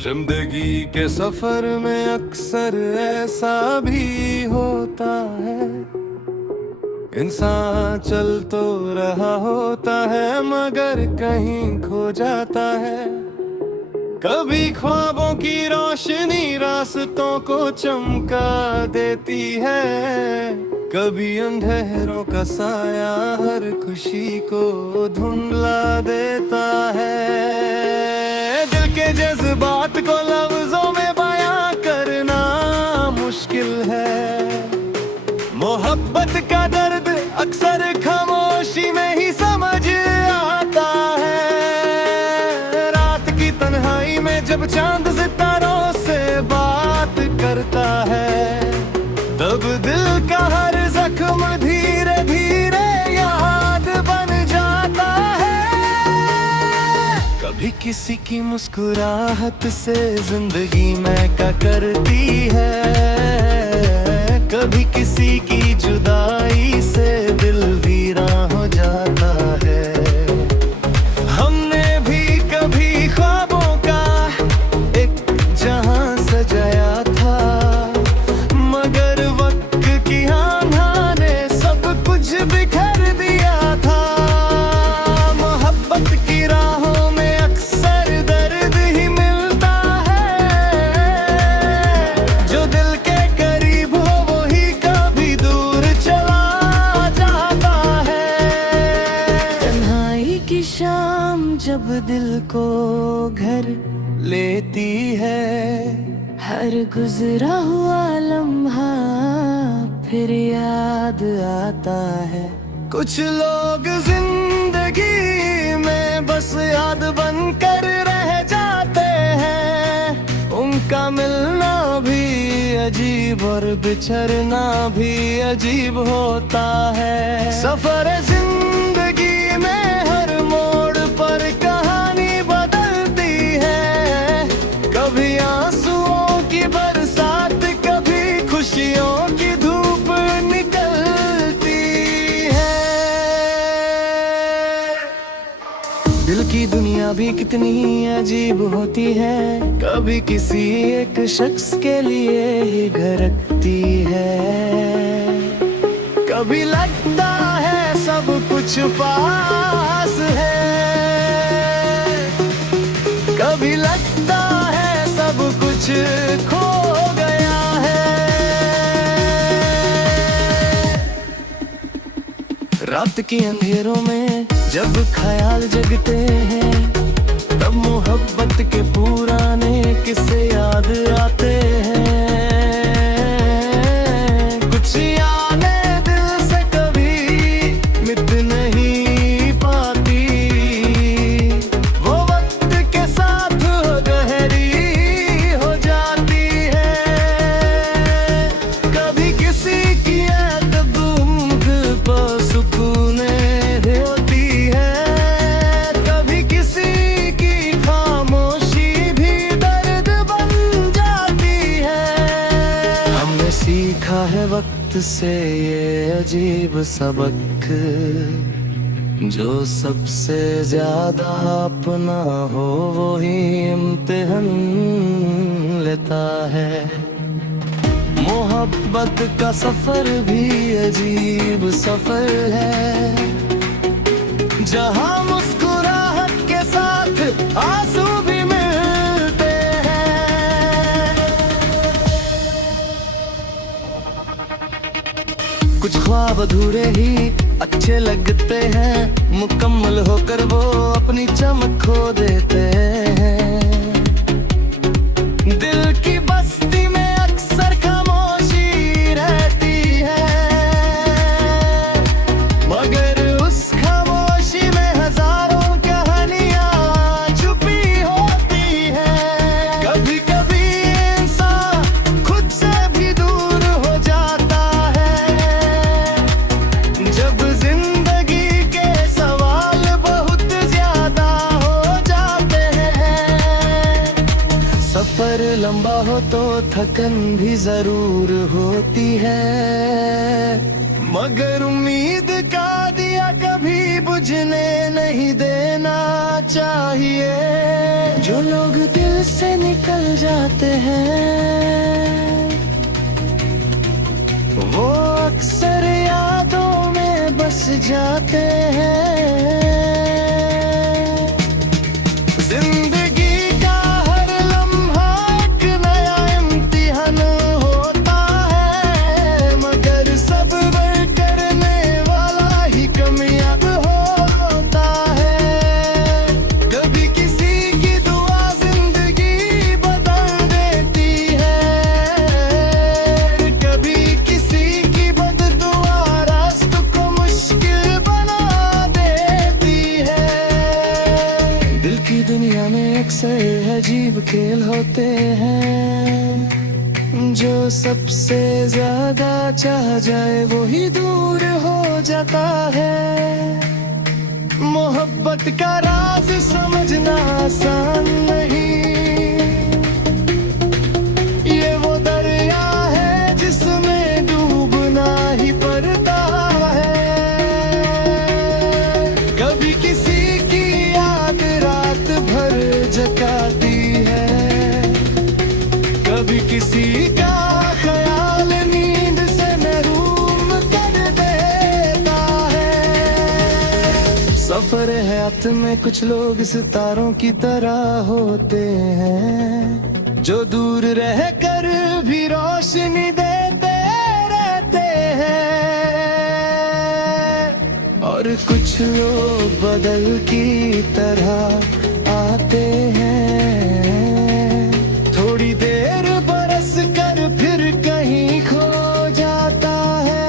जिंदगी के सफर में अक्सर ऐसा भी होता है, इंसान चल तो रहा होता है मगर कहीं खो जाता है। कभी ख्वाबों की रोशनी रास्तों को चमका देती है, कभी अंधेरों का साया हर खुशी को धुंधला देता है। दिल के जज्बात को लफ्जों में बयां करना मुश्किल है, मोहब्बत का दर्द अक्सर खामोशी में ही समझ आता है। रात की तन्हाई में जब चांद सितारों से बात करता है, तब दिल का हर जख्म धीरे धीरे याद बन जाता है। कभी किसी की मुस्कुराहट से जिंदगी महका करती है, कभी किसी की जुदाई से दिल वीरान हो जाता है। हमने भी कभी ख्वाबों का एक जहां सजाया था, मगर वक्त की आंधा ने सब कुछ बिखर दिया था। मोहब्बत की राहों में अक्सर दर्द ही मिलता है, जो दिल के करीब हो वही कभी दूर चला जाता है। तन्हाई की शाम जब दिल को घर लेती है, हर गुजरा हुआ लम्हा फिर याद आता है। कुछ लोग जिंदगी में बस याद बनकर रह जाते हैं, उनका मिलना भी अजीब और बिछड़ना भी अजीब होता है। सफर जिंदगी में हर मोड़ पर कहानी बदलती है, कभी आंसुओं की बरसात, कभी खुशियों की धूप निकलती है। दिल की दुनिया भी कितनी अजीब होती है, कभी किसी एक शख्स के लिए ही धड़कती है। कभी लगता है सब कुछ पास है, कभी लगता है सब कुछ खो गया है। रात के अंधेरों में जब ख्याल जगते हैं, तब मोहब्बत के पुराने किस्से याद आते हैं। कुछ यादें दिल से कभी मिट नहीं पाती, वो वक्त के साथ गहरी हो जाती है। कभी किसी की याद गूंग पर सुकून होती है, कभी किसी की खामोशी भी दर्द बन जाती है। हमने सीखा है वक्त से ये अजीब सबक, जो सबसे ज्यादा अपना हो वो ही इम्तिहान लेता है। मोहब्बत का सफर भी अजीब सफर है, जहां मुस्कुराहट के साथ आंसू भी मिलते हैं। कुछ ख्वाब अधूरे ही अच्छे लगते हैं, मुकम्मल होकर वो अपनी चमक खो देते हैं। दिल की बस्ती में अक्सर खामोशी रहती है, मगर उस खामोशी में हजारों कहानियां छुपी होती हैं। कभी कभी इंसान खुद से भी दूर हो जाता है, जब जिंदगी के सवाल बहुत ज्यादा हो जाते हैं। सफर लंबा हो तो थकन भी जरूर होती है, मगर उम्मीद का दिया बुझने नहीं देना चाहिए। जो लोग दिल से निकल जाते हैं वो अक्सर यादों में बस जाते हैं। जिंदगी का हर लम्हा एक नया इम्तिहान होता है, मगर सब्र करने वाला ही कामयाब होता है। कभी किसी की दुआ जिंदगी बदल देती है, कभी किसी की बददुआ रास्तों को मुश्किल बना देती है। दिल की दुनिया में अक्सर अजीब खेल होते हैं, जो सबसे ज्यादा चाह जाए वो ही दूर हो जाता है। मोहब्बत का राज समझना आसान नहीं, ये वो दरिया है जिसमें डूबना ही पड़ता है। कभी किसी की याद रात भर जगाती है, कभी किसी का ख्याल नींद से महरूम कर देता है। सफर हयात में कुछ लोग सितारों की तरह होते हैं, जो दूर रहकर भी रोशनी देते रहते हैं। और कुछ लोग बदल की तरह आते हैं, थोड़ी देर बरस कर फिर कहीं खो जाता है।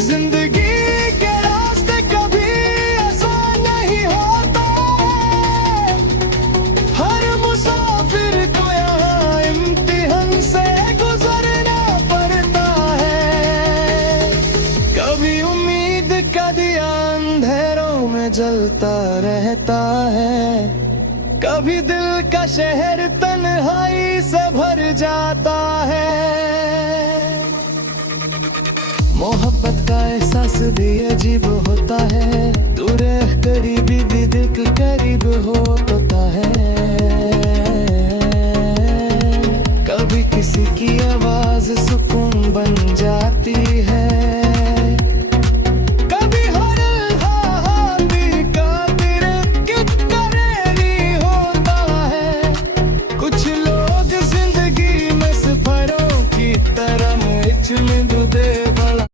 जिंदगी के रास्ते कभी आसान नहीं होता, हर मुसाफिर को यहाँ इम्तिहान से गुजरना पड़ता है। कभी उम्मीद का दिया अंधेरों में जलता रहता है, कभी दिल का शहर तन्हाई से भर जाता है। मोहब्बत का एहसास भी अजीब होता है, दूर करीबी भी दिल के करीब होता है। कभी किसी की आवाज सुकून बन जाती